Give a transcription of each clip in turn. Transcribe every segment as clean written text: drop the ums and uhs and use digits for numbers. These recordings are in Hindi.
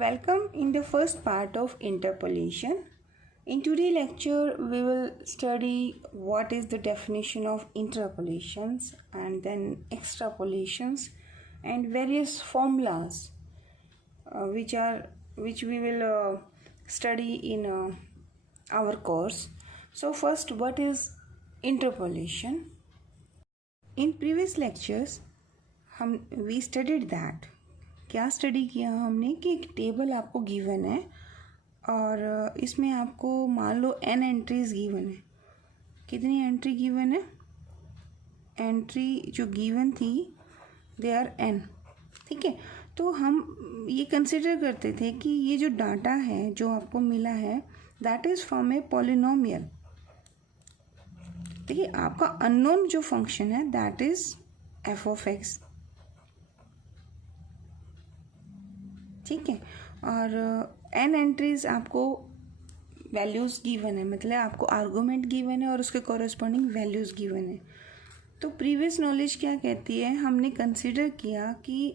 Welcome in the first part of interpolation. In today's lecture, we will study what is the definition of interpolations and then extrapolations and various formulas which we will study in our course. So first, what is interpolation? In previous lectures, we studied that. क्या स्टडी किया हमने कि एक टेबल आपको गिवन है और इसमें आपको मान लो n एंट्रीज गिवन है. कितनी एंट्री गिवन है? एंट्री जो गिवन थी दे आर n. ठीक है, तो हम ये कंसिडर करते थे कि ये जो डाटा है जो आपको मिला है that is from a polynomial. देखिए, आपका अननोन जो फंक्शन है that is f of x. ठीक है, और n एंट्रीज आपको वैल्यूज़ गिवन है, मतलब आपको आर्गूमेंट गिवन है और उसके कॉरेस्पॉन्डिंग वैल्यूज़ गिवन है. तो प्रीवियस नॉलेज क्या कहती है, हमने कंसिडर किया कि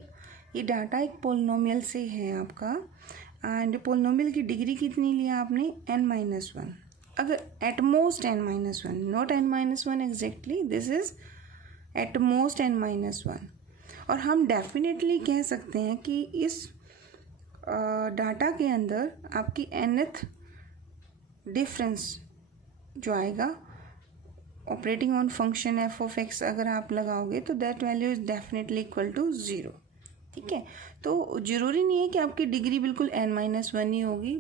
ये डाटा एक पोलिनोमियल से है आपका एंड पोलिनोमियल की डिग्री कितनी लिया आपने n-1. अगर at most n-1, not n-1 exactly, this is at most n-1. और हम डेफिनेटली कह सकते हैं कि इस डाटा के अंदर आपकी nth डिफरेंस जो आएगा operating on function f of x अगर आप लगाओगे तो that value is definitely equal to 0. ठीक है, तो ज़रूरी नहीं है कि आपकी डिग्री बिल्कुल n-1 ही होगी.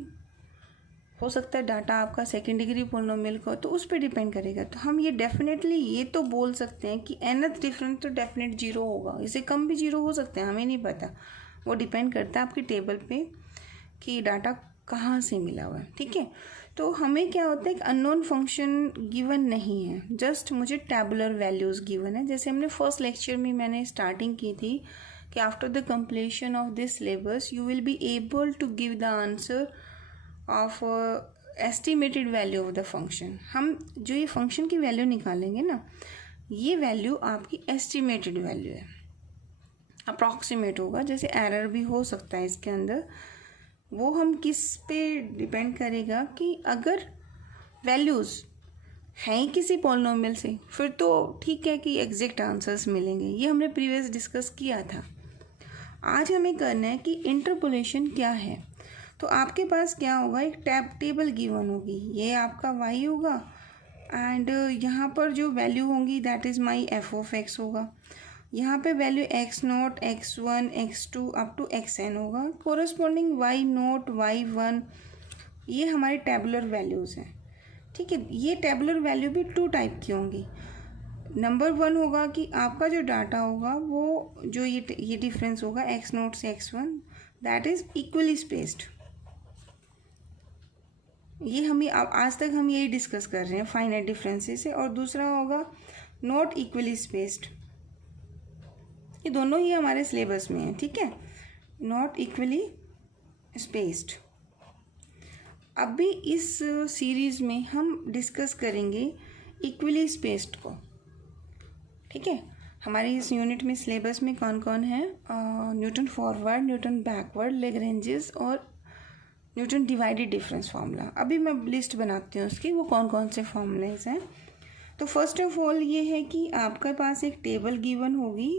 हो सकता है डाटा आपका सेकेंड डिग्री पोलिनोमियल का हो, तो उस पर डिपेंड करेगा. तो हम ये डेफिनेटली ये तो बोल सकते हैं कि nth डिफरेंस तो डेफिनेट 0 होगा. इससे कम भी 0 हो सकते हैं, हमें नहीं पता. वो डिपेंड करता है आपकी टेबल पे कि डाटा कहाँ से मिला हुआ है. ठीक है, तो हमें क्या होता है कि अननोन फंक्शन गिवन नहीं है, जस्ट मुझे टैबुलर वैल्यूज़ गिवन है. जैसे हमने फर्स्ट लेक्चर में मैंने स्टार्टिंग की थी कि after the completion of this syllabus you will be able to give the answer of estimated value of the function. हम जो ये फंक्शन की वैल्यू निकालेंगे ना, ये वैल्यू आपकी एस्टिमेटेड वैल्यू है, अप्रॉक्सीमेट होगा. जैसे एरर भी हो सकता है इसके अंदर, वो हम किस पे डिपेंड करेगा कि अगर वैल्यूज़ हैं ही किसी पॉलिनोमियल से फिर तो ठीक है कि एग्जैक्ट आंसर्स मिलेंगे. ये हमने प्रीवियस डिस्कस किया था. आज हमें करना है कि इंटरपोलेशन क्या है. तो आपके पास क्या होगा, एक टेबल गिवन होगी, ये आपका y होगा एंड यहाँ पर जो वैल्यू होंगी that is my f of x होगा. यहाँ पे value x0, x1, x2 up to xn होगा. कोरस्पॉन्डिंग y0, y1 ये हमारे टेबुलर वैल्यूज़ हैं. ठीक है, ये टेबुलर वैल्यू भी 2 टाइप की होंगी. नंबर 1 होगा कि आपका जो डाटा होगा वो जो ये डिफरेंस होगा x0 से x1 that is equally spaced. ये हम आज तक हम यही डिस्कस कर रहे हैं फाइनाइट डिफरेंसेस से. और दूसरा होगा नॉट इक्वली स्पेस्ड. ये दोनों ही हमारे सिलेबस में है. ठीक है, नॉट इक्वली स्पेस्ड. अभी इस सीरीज़ में हम डिस्कस करेंगे इक्वली स्पेस्ड को. ठीक है, हमारे इस यूनिट में सिलेबस में कौन कौन है, Newton forward, Newton backward, Lagrange's और न्यूटन डिवाइडेड डिफरेंस फार्मूला. अभी मैं लिस्ट बनाती हूँ उसकी, वो कौन कौन से फार्मूलेज हैं. तो फर्स्ट ऑफ ऑल ये है कि आपके पास एक टेबल गिवन होगी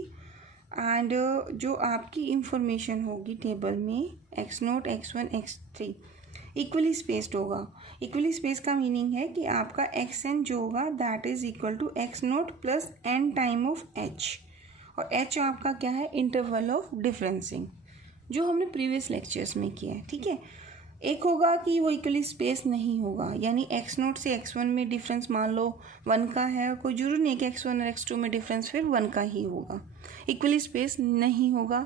एंड जो आपकी इंफॉर्मेशन होगी टेबल में x0, x1, x3 equally spaced होगा. इक्वली स्पेस का मीनिंग है कि आपका xn जो होगा that is equal to x0 plus n time of h. और h आपका क्या है, इंटरवल ऑफ डिफरेंसिंग, जो हमने प्रीवियस लेक्चर्स में किया है. ठीक है, एक होगा कि वो इक्वली स्पेस नहीं होगा, यानी x0 से x1 में डिफरेंस मान लो 1 का है और कोई जरूरी नहीं कि x1 और x2 में डिफरेंस फिर 1 का ही होगा. इक्वली स्पेस नहीं होगा,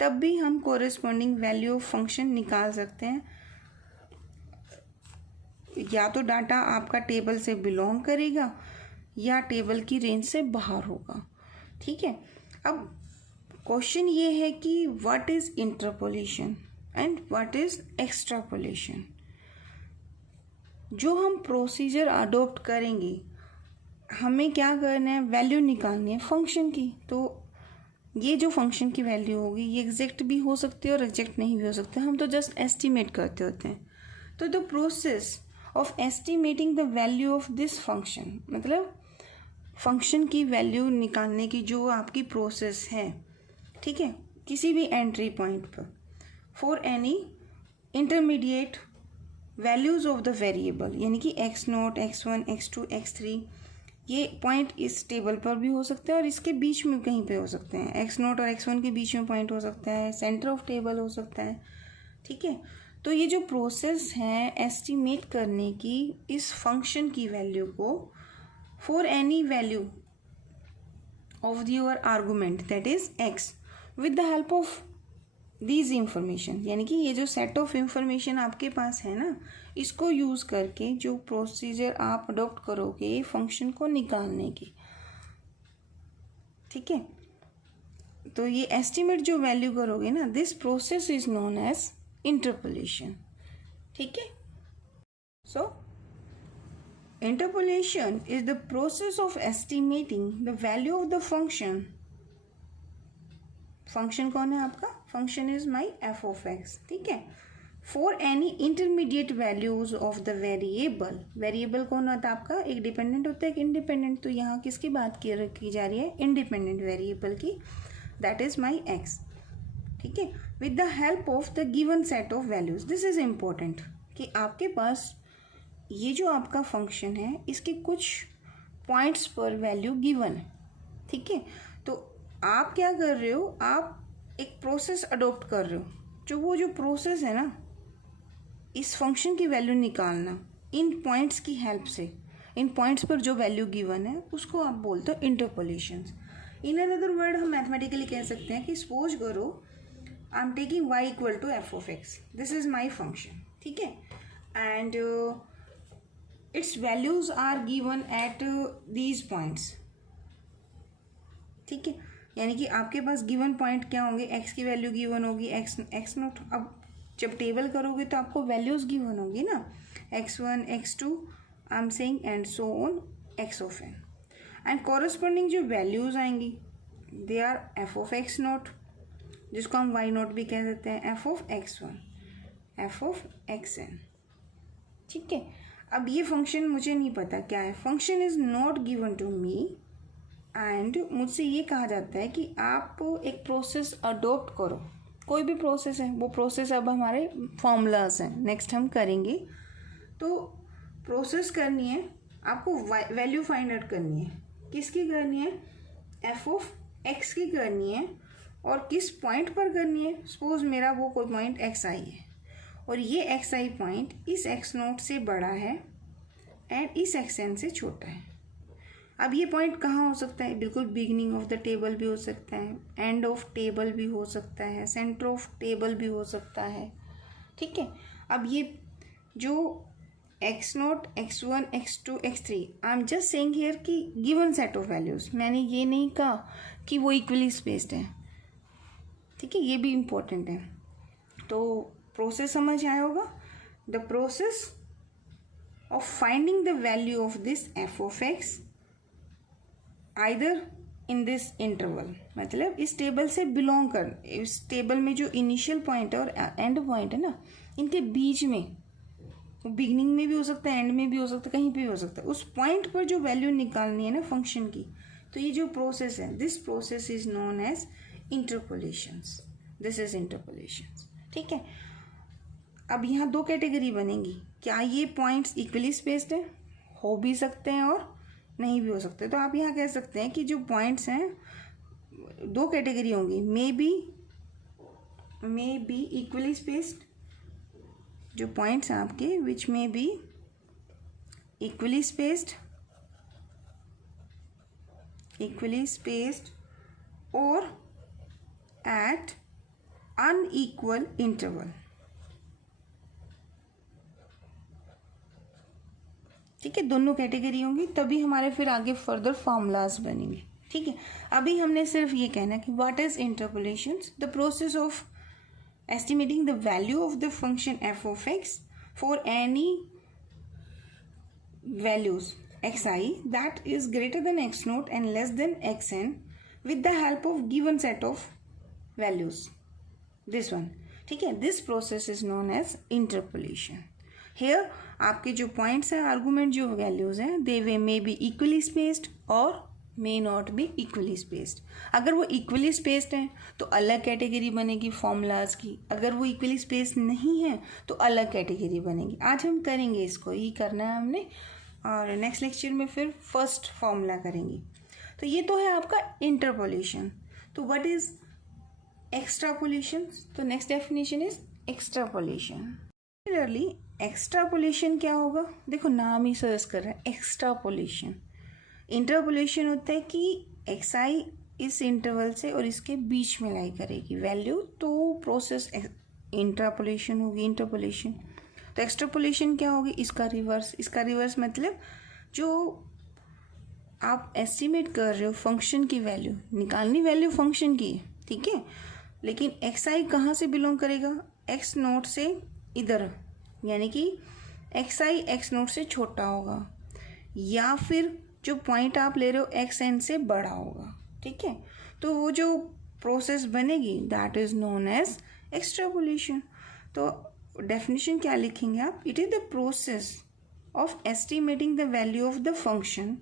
तब भी हम कोरेस्पॉन्डिंग वैल्यू ऑफ फंक्शन निकाल सकते हैं. या तो डाटा आपका टेबल से बिलोंग करेगा या टेबल की रेंज से बाहर होगा. ठीक है, अब क्वेश्चन ये है कि what is interpolation and what is extrapolation. जो हम प्रोसीजर अडोप्ट करेंगे, हमें क्या करना है, वैल्यू निकालनी है फंक्शन की. तो ये जो फंक्शन की वैल्यू होगी ये एग्जैक्ट भी हो सकती है और एग्जैक्ट नहीं भी हो सकती है, हम तो जस्ट एस्टिमेट करते होते हैं। तो the process of estimating the value of this function, मतलब फंक्शन की वैल्यू निकालने की जो आपकी प्रोसेस है, ठीक है, किसी भी एंट्री पॉइंट पर, for any intermediate values of the variable, यानी कि x0, x1, x2, x3, ये पॉइंट इस टेबल पर भी हो सकते हैं और इसके बीच में कहीं पे हो सकते हैं। x0 और x1 के बीच में पॉइंट हो सकता है, सेंटर ऑफ टेबल हो सकता है, ठीक है। तो ये जो प्रोसेस है एस्टिमेट करने की इस फंक्शन की वैल्यू को for any value of your argument that is x with the help of these information, यानी कि ये जो सेट ऑफ इंफॉर्मेशन आपके पास है ना, इसको यूज़ करके जो प्रोसीजर आप अडॉप्ट करोगे फंक्शन को निकालने की, ठीक है। तो ये एस्टिमेट जो वैल्यू करोगे ना, this process is known as interpolation, ठीक है। So interpolation is the process of estimating the value of the function. Function कौन है आपका? Function is my f of x, ठीक है। For any intermediate values of the variable, variable कौन होता है आपका? एक डिपेंडेंट होता है, एक इंडिपेंडेंट। तो यहाँ किसकी बात की जा रही है? इंडिपेंडेंट वेरिएबल की, दैट इज माई एक्स, ठीक है, with the help of the given set of values. This is important कि आपके पास ये जो आपका फंक्शन है इसके कुछ पॉइंट्स पर वैल्यू गिवन है, ठीक है। तो आप क्या कर रहे हो? आप एक प्रोसेस अडॉप्ट कर रहे हो, जो वो जो प्रोसेस है ना इस फंक्शन की वैल्यू निकालना इन पॉइंट्स की हेल्प से, इन पॉइंट्स पर जो वैल्यू गिवन है उसको आप बोलते हो इंटरपोलेशंस। इन अनदर वर्ड हम मैथमेटिकली कह सकते हैं कि सपोज करो I am taking y equal to f of x, this is my function, ठीक है, and its values are given at these points, ठीक है। यानी कि आपके पास गिवन पॉइंट क्या होंगे? x की वैल्यू गिवन होगी, x नोट। अब जब टेबल करोगे तो आपको वैल्यूज गिवन होगी ना, x1, x2, I am saying and so on x of n, and corresponding जो वैल्यूज आएंगी they are f of x nought, जिसको हम y नोट भी कह देते हैं, f of x1, f of xn, ठीक है। अब ये फंक्शन मुझे नहीं पता क्या है, function is not given to me, and मुझसे ये कहा जाता है कि आप एक प्रोसेस अडॉप्ट करो, कोई भी प्रोसेस है, वो प्रोसेस अब हमारे फॉर्मूलाज हैं, नेक्स्ट हम करेंगे। तो प्रोसेस करनी है आपको, वैल्यू फाइंड आउट करनी है, किसकी करनी है? एफ ऑफ एक्स की करनी है, और किस पॉइंट पर करनी है? सपोज मेरा वो कोई पॉइंट एक्स आई है और ये एक्स आई पॉइंट इस एक्स नोट से बड़ा है एंड इस एक्स एन से छोटा है। अब ये पॉइंट कहाँ हो सकता है? बिल्कुल बिगिनिंग ऑफ द टेबल भी हो सकता है, एंड ऑफ टेबल भी हो सकता है, सेंटर ऑफ टेबल भी हो सकता है, ठीक है। अब ये जो x0, x1, x2, x3, I am just saying here कि गिवन सेट ऑफ वैल्यूज, मैंने ये नहीं कहा कि वो इक्वली स्पेस्ड है, ठीक है, ये भी इम्पोर्टेंट है। तो प्रोसेस समझ आया होगा, the process of finding the value of this F of x either in this interval, मतलब इस टेबल से बिलोंग कर, इस टेबल में जो इनिशियल पॉइंट है और एंड पॉइंट है ना, इनके बीच में, बिगिनिंग में भी हो सकता है, एंड में भी हो सकता है, कहीं पे भी हो सकता है, उस पॉइंट पर जो वैल्यू निकालनी है ना फंक्शन की, तो ये जो प्रोसेस है, this process is known as interpolations, this is interpolations, ठीक है। अब यहाँ दो कैटेगरी बनेंगी, क्या ये पॉइंट्स इक्वली स्पेस्ड है? हो भी सकते हैं और नहीं भी हो सकते। तो आप यहाँ कह सकते हैं कि जो पॉइंट्स हैं दो कैटेगरी होंगी, मे बी इक्वली स्पेस्ड, जो पॉइंट्स हैं आपके विच मे बी इक्वली स्पेस्ड और एट अनइक्वल इंटरवल, ठीक है, दोनों कैटेगरी होंगी, तभी हमारे फिर आगे फर्दर फॉर्मूलाज बनेंगे, ठीक है। अभी हमने सिर्फ ये कहना कि what is interpolations, the process of estimating the value of the function f of x for any values xi that is greater than x0 and less than xn with the help of given set of values, this one, ठीक है। This process is known as interpolation. Hair आपके जो पॉइंट्स हैं, आर्गूमेंट जो वैल्यूज हैं, दे वे मे बी इक्वली स्पेस्ड और may not be equally spaced. अगर वो इक्वली स्पेस्ड हैं तो अलग कैटेगरी बनेगी फॉर्मूलाज की, अगर वो इक्वली स्पेस्ड नहीं है तो अलग कैटेगरी बनेगी। आज हम करेंगे इसको, ही करना है हमने, और नेक्स्ट लेक्चर में फिर फर्स्ट फॉर्मूला करेंगे। तो ये तो है आपका इंटरपोलेशन। तो व्हाट इज एक्सट्रापोलेशन? तो next definition is extrapolation. Similarly extrapolation क्या होगा? देखो नाम ही सजेस्ट कर रहा है एक्सट्रापोलेशन। इंटरपोलेशन होता है कि एक्स इस इंटरवल से और इसके बीच में लाई करेगी वैल्यू, तो प्रोसेस इंटरपोलेशन होगी, इंटरपोलेशन। तो एक्सट्रापोलेशन क्या होगी? इसका रिवर्स। इसका रिवर्स मतलब जो आप एस्टिमेट कर रहे हो फंक्शन की वैल्यू, निकालनी वैल्यू फंक्शन की, ठीक है, लेकिन एक्स आई कहाँ से बिलोंग करेगा? एक्स नोट से इधर, यानी कि एक्स आई एक्स नोट से छोटा होगा, या फिर जो पॉइंट आप ले रहे हो एक्स एन से बड़ा होगा, ठीक है। तो वो जो प्रोसेस बनेगी that is known as extrapolation. तो डेफिनेशन क्या लिखेंगे आप? It is the process of estimating the value of the function.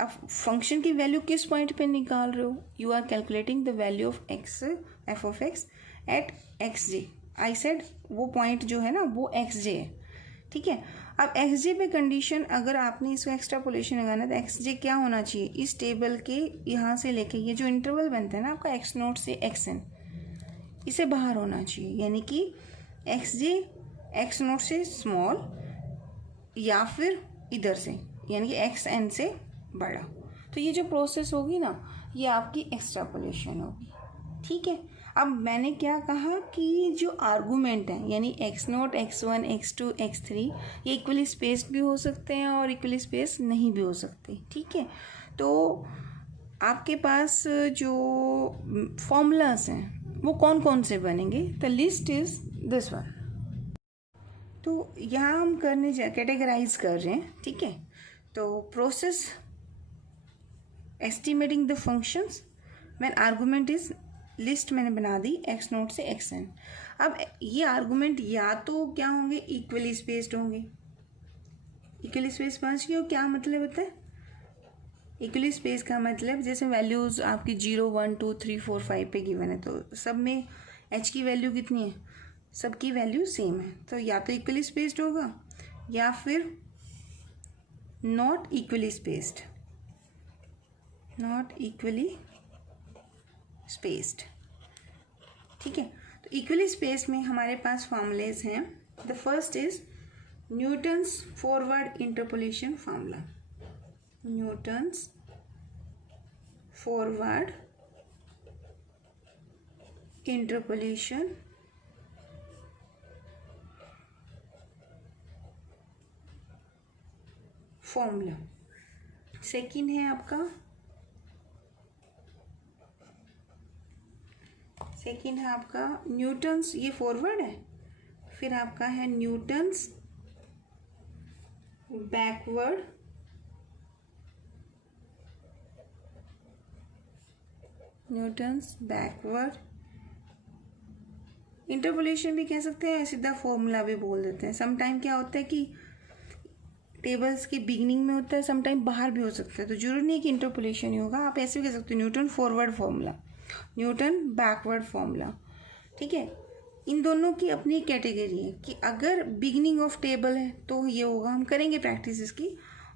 अब फंक्शन की वैल्यू किस पॉइंट पे निकाल रहे हो? You are calculating the value of x, f of x at x j. I said वो पॉइंट जो है ना वो एक्स जे है, ठीक है। अब एक्स जे पे कंडीशन, अगर आपने इसको एक्सट्रापोलेशन लगाना तो एक्स जे क्या होना चाहिए? इस टेबल के यहाँ से लेके ये जो इंटरवल बनता है ना आपका एक्स नोट से एक्स एन, इसे बाहर होना चाहिए, यानी कि एक्स जे एक्स नोट से स्मॉल या फिर इधर से, यानी कि एक्स एन से बड़ा। तो ये जो प्रोसेस होगी ना ये आपकी एक्सट्रापोलेशन होगी, ठीक है। अब मैंने क्या कहा कि जो आर्गूमेंट है यानी x nought, x one, x two, x three, ये इक्वली स्पेस्ड भी हो सकते हैं और इक्वली स्पेस नहीं भी हो सकते, ठीक है। तो आपके पास जो फॉर्मूलाज हैं वो कौन कौन से बनेंगे? The list is this one. तो यहाँ हम कैटेगराइज कर रहे हैं, ठीक है। तो process estimating the functions when argument is, list मैंने बना दी एक्स नोट से एक्स एन। अब ये आर्गूमेंट या तो क्या होंगे? इक्वली स्पेस्ड होंगे। इक्वली स्पेस पहुँच गए हो, क्या मतलब होता है इक्वली स्पेस का? मतलब जैसे वैल्यूज आपकी 0, 1, 2, 3, 4, 5 पे गिवन है, तो सब में एच की वैल्यू कितनी है? सबकी वैल्यू सेम है, तो या तो इक्वली स्पेस्ड होगा या फिर not equally spaced, not equally spaced, ठीक है। तो इक्वली स्पेस में हमारे पास फॉर्मूलेज हैं। The first is Newton's forward interpolation formula. Newton's forward interpolation formula. Second है आपका, सेकंड है आपका न्यूटन्स, ये फॉरवर्ड है, फिर आपका है न्यूटन्स बैकवर्ड इंटरपोलेशन भी कह सकते हैं, सीधा फॉर्मूला भी बोल देते हैं। समटाइम क्या होता है कि टेबल्स के बिगिनिंग में होता है, समटाइम बाहर भी हो सकता है, तो जरूरी नहीं कि इंटरपोलेशन ही होगा, आप ऐसे भी कह सकते हो Newton forward formula, Newton backward formula, ठीक है। इन दोनों की अपनी कैटेगरी है कि अगर बिगिनिंग ऑफ टेबल है तो ये होगा, हम करेंगे प्रैक्टिस इसकी,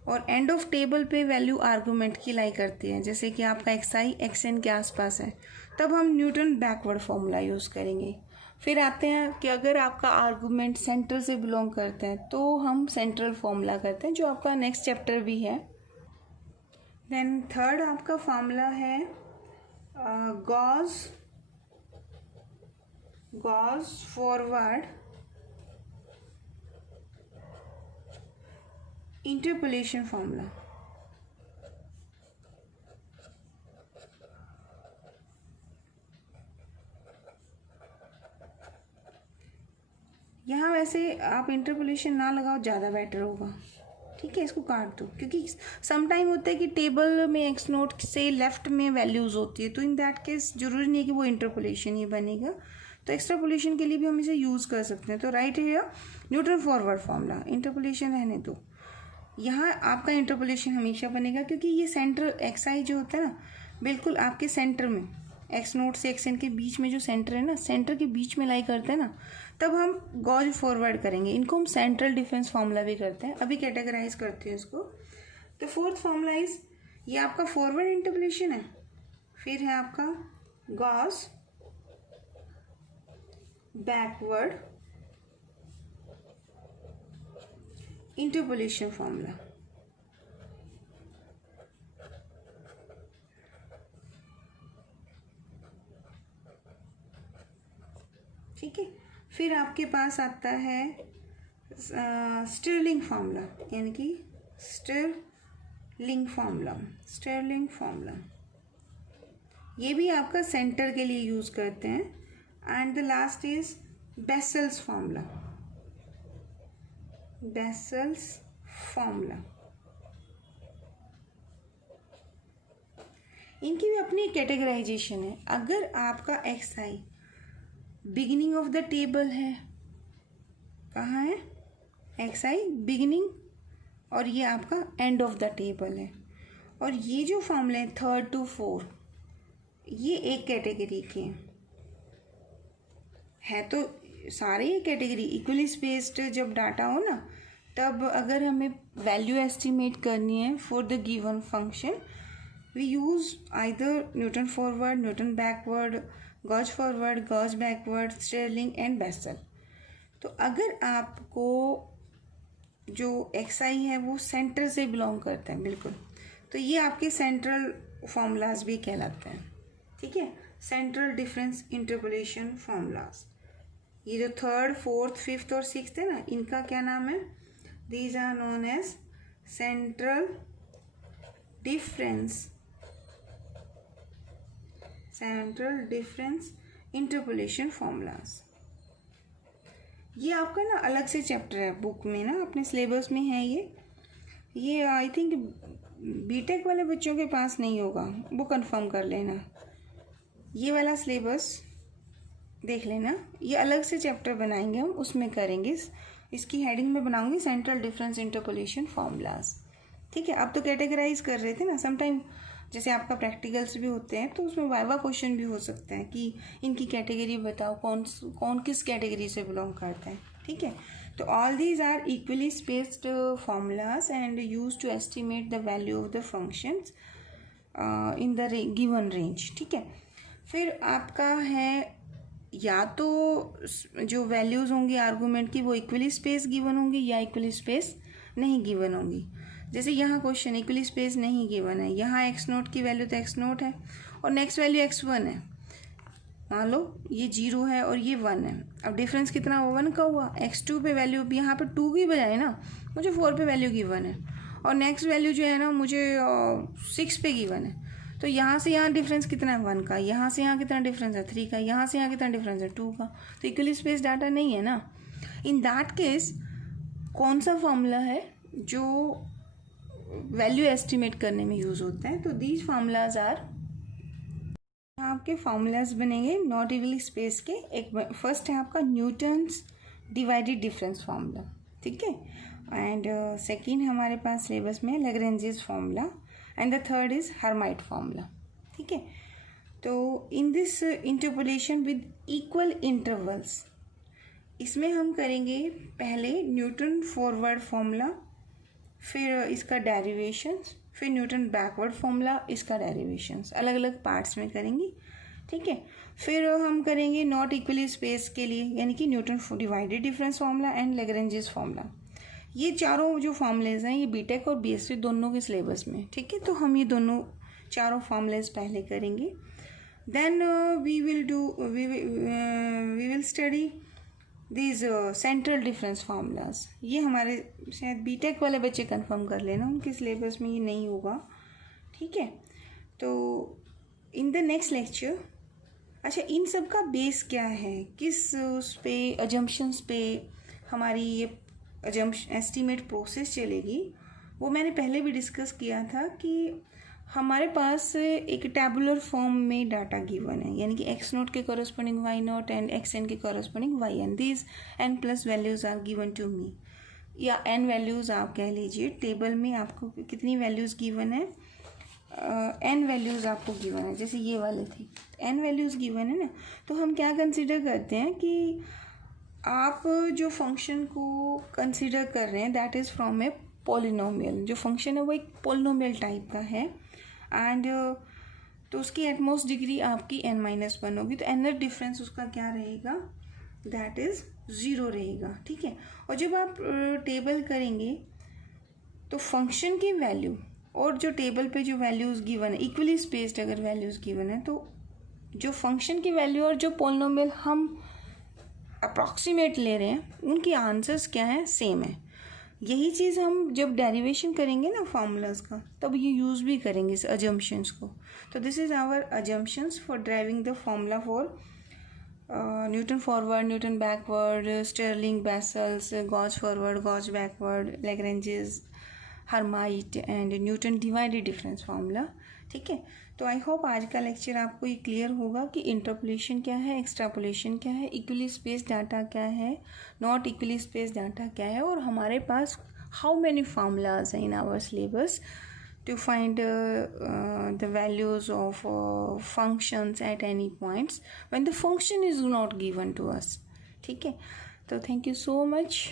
और एंड ऑफ टेबल पे वैल्यू आर्गूमेंट की लाई करती है, जैसे कि आपका एक्स आई एक्स एन के आसपास है, तब हम न्यूटन बैकवर्ड फॉर्मूला यूज़ करेंगे। फिर आते हैं कि अगर आपका आर्गूमेंट सेंटर से बिलोंग करते हैं तो हम सेंट्रल फॉर्मूला करते हैं, जो आपका नेक्स्ट चैप्टर भी है। देन थर्ड आपका फॉर्मूला है गॉस फॉरवर्ड इंटरपोलेशन फॉर्मूला। यहाँ वैसे आप इंटरपोलेशन ना लगाओ, ज़्यादा बेटर होगा, ठीक है, इसको काट दो, क्योंकि सम टाइम होता है कि टेबल में एक्स नोट से लेफ्ट में वैल्यूज़ होती है, तो इन दैट केस जरूरी नहीं है कि वो इंटरपोलेशन ही बनेगा, तो एक्सट्रापोलेशन के लिए भी हम इसे यूज़ कर सकते हैं। तो right here Newton forward formula, interpolation रहने दो। यहाँ आपका इंटरपोलेशन हमेशा बनेगा, क्योंकि ये सेंटर एक्स आई जो होता है ना, बिल्कुल आपके सेंटर में, एक्स नोट से एक्स एन के बीच में जो सेंटर है ना, सेंटर के बीच में लाई करते हैं ना, तब हम गॉज फॉरवर्ड करेंगे। इनको हम सेंट्रल डिफरेंस फार्मूला भी करते हैं। अभी कैटेगराइज करते हैं इसको। तो फोर्थ फार्मूला इज, ये आपका फॉरवर्ड इंटरपोलेशन है, फिर है आपका गॉज बैकवर्ड इंटरपोलेशन फार्मूला। ठीक है, फिर आपके पास आता है स्टिरलिंग फार्मूला, यानी कि स्टिरलिंग फार्मूला, स्टिरलिंग फार्मूला ये भी आपका सेंटर के लिए यूज करते हैं। And the last is vessels formula, vessels formula. इनकी भी अपनी कैटेगराइजेशन है। अगर आपका x I beginning of the table है, कहाँ है एक्स आई बिगिनिंग, और ये आपका एंड ऑफ द टेबल है, और ये जो फॉर्मूले हैं 3rd to 4 ये एक कैटेगरी के हैं। तो सारे ये कैटेगरी इक्वली स्पेस्ड जब डाटा हो ना, तब अगर हमें वैल्यू एस्टिमेट करनी है for the given function, we use either Newton forward, Newton backward, Gauss forward, Gauss backward, Stirling and Bessel. तो अगर आपको जो एक्स आई है वो सेंटर से बिलोंग करता है बिल्कुल, तो ये आपके सेंट्रल फॉर्मूलाज भी कहलाते हैं। ठीक है, सेंट्रल डिफरेंस इंटरपोलेशन फॉर्मूलाज। ये जो 3rd, 4th, 5th और 6th है ना, इनका क्या नाम है? These are known as central difference, central difference interpolation formulas. ये आपका ना अलग से चैप्टर है बुक में ना, अपने सिलेबस में है ये आई थिंक बीटेक वाले बच्चों के पास नहीं होगा, वो कंफर्म कर लेना। ये वाला सिलेबस देख लेना, ये अलग से चैप्टर बनाएंगे हम, उसमें करेंगे। इसकी हेडिंग में बनाऊंगी सेंट्रल डिफरेंस इंटरपोलेशन फॉर्मूलाज। ठीक है, अब तो कैटेगराइज कर रहे थे ना, समटाइम जैसे आपका प्रैक्टिकल्स भी होते हैं तो उसमें वाइवा क्वेश्चन भी हो सकता है कि इनकी कैटेगरी बताओ, कौन किस कैटेगरी से बिलोंग करता है। ठीक है, तो all these are equally spaced formulas and use to estimate the value of the functions in the given range. ठीक है, फिर आपका है या तो जो वैल्यूज़ होंगी आर्गूमेंट की वो इक्वली स्पेस गिवन होंगी या इक्वली स्पेस नहीं गिवन होंगी। जैसे यहाँ क्वेश्चन इक्वली स्पेस नहीं गिवन है, यहाँ एक्स नोट की वैल्यू तो एक्स नोट है और नेक्स्ट वैल्यू x1 है, मान लो ये 0 है और ये 1 है। अब डिफरेंस कितना हुआ? 1 का हुआ। x2 पे वैल्यू अब यहाँ पे 2 की बजाय ना मुझे 4 पे वैल्यू गिवन है, और नेक्स्ट वैल्यू जो है ना मुझे 6 पे गिवन है। तो यहाँ से यहाँ डिफरेंस कितना है? 1 का। यहाँ से यहाँ कितना डिफरेंस है? 3 का। यहाँ से यहाँ कितना डिफरेंस है? 2 का। तो इक्वली स्पेस डाटा नहीं है ना। इन दैट केस कौन सा फॉर्मूला है जो वैल्यू एस्टिमेट करने में यूज होता है? तो दीज फार्मूलाज आर, आपके फार्मूलाज बनेंगे नॉट इक्वली स्पेस के। एक फर्स्ट है आपका न्यूटन्स डिवाइडेड डिफरेंस फार्मूला, ठीक है, एंड सेकंड हमारे पास सिलेबस में Lagrange's formula, and the third is Hermite formula. ठीक है, तो in this interpolation with equal intervals, इसमें हम करेंगे पहले न्यूटन फॉरवर्ड फार्मूला, फिर इसका डेरिवेशंस, फिर न्यूटन बैकवर्ड फार्मूला, इसका डेरिवेशंस अलग अलग पार्ट्स में करेंगे। ठीक है, फिर हम करेंगे नॉट इक्वली स्पेस के लिए, यानी कि Newton divided difference formula and Lagrange's formula. ये चारों जो फार्मूलेज हैं ये बीटेक और बीएससी दोनों के सिलेबस में। ठीक है, तो हम ये दोनों चारों फार्मूलेज पहले करेंगे। Then we will study these central difference formulas. ये हमारे शायद बीटेक वाले बच्चे कंफर्म कर लेना, उनके सिलेबस में ये नहीं होगा। ठीक है, तो इन द नेक्स्ट लेक्चर, अच्छा इन सब का बेस क्या है, किस उस पे अजम्पशंस पे हमारी ये एस्टीमेट प्रोसेस चलेगी, वो मैंने पहले भी डिस्कस किया था कि हमारे पास एक टैबुलर फॉर्म में डाटा गिवन है, यानी कि एक्स नोट के corresponding y not and x n के corresponding y n, these n plus values are given to me, या एन वैल्यूज़ आप कह लीजिए। टेबल में आपको कितनी वैल्यूज़ गिवन है, एन वैल्यूज़ आपको गिवन है, जैसे ये वाले थे एन वैल्यूज़ गिवन है ना। तो हम क्या कंसिडर करते हैं कि आप जो फंक्शन को कंसिडर कर रहे हैं that is from a polynomial. जो फंक्शन है वो एक पॉलिनोमियल टाइप का है, एंड तो उसकी एटमोस्ट डिग्री आपकी n-1 होगी, तो एनर डिफरेंस उसका क्या रहेगा, दैट इज़ 0 रहेगा। ठीक है। और जब आप टेबल करेंगे तो फंक्शन की वैल्यू और जो टेबल पे जो वैल्यूज़ गिवन है, इक्वली स्पेस्ड अगर वैल्यूज़ गिवन है, तो जो फंक्शन की वैल्यू और जो पॉलिनोमियल हम अप्रॉक्सीमेट ले रहे हैं उनकी आंसर्स क्या है, सेम है। यही चीज़ हम जब डेरिवेशन करेंगे ना फार्मूलाज का, तब ये यूज़ भी करेंगे इस अजम्पशंस को। तो this is our assumptions for driving the formula for Newton forward, Newton backward, Stirling, Bessel's, Gauss forward, Gauss backward, Lagrange's, Hermite and Newton divided difference formula. ठीक है। तो आई होप आज का लेक्चर आपको ये क्लियर होगा कि इंटरपोलेशन क्या है, एक्सट्रापोलेशन क्या है, इक्वली स्पेस डाटा क्या है, नॉट इक्वली स्पेस डाटा क्या है, और हमारे पास हाउ मेनी फार्मूलाज हैं in our syllabus to find the values of functions at any points when the function is not given to us. ठीक है। तो thank you so much.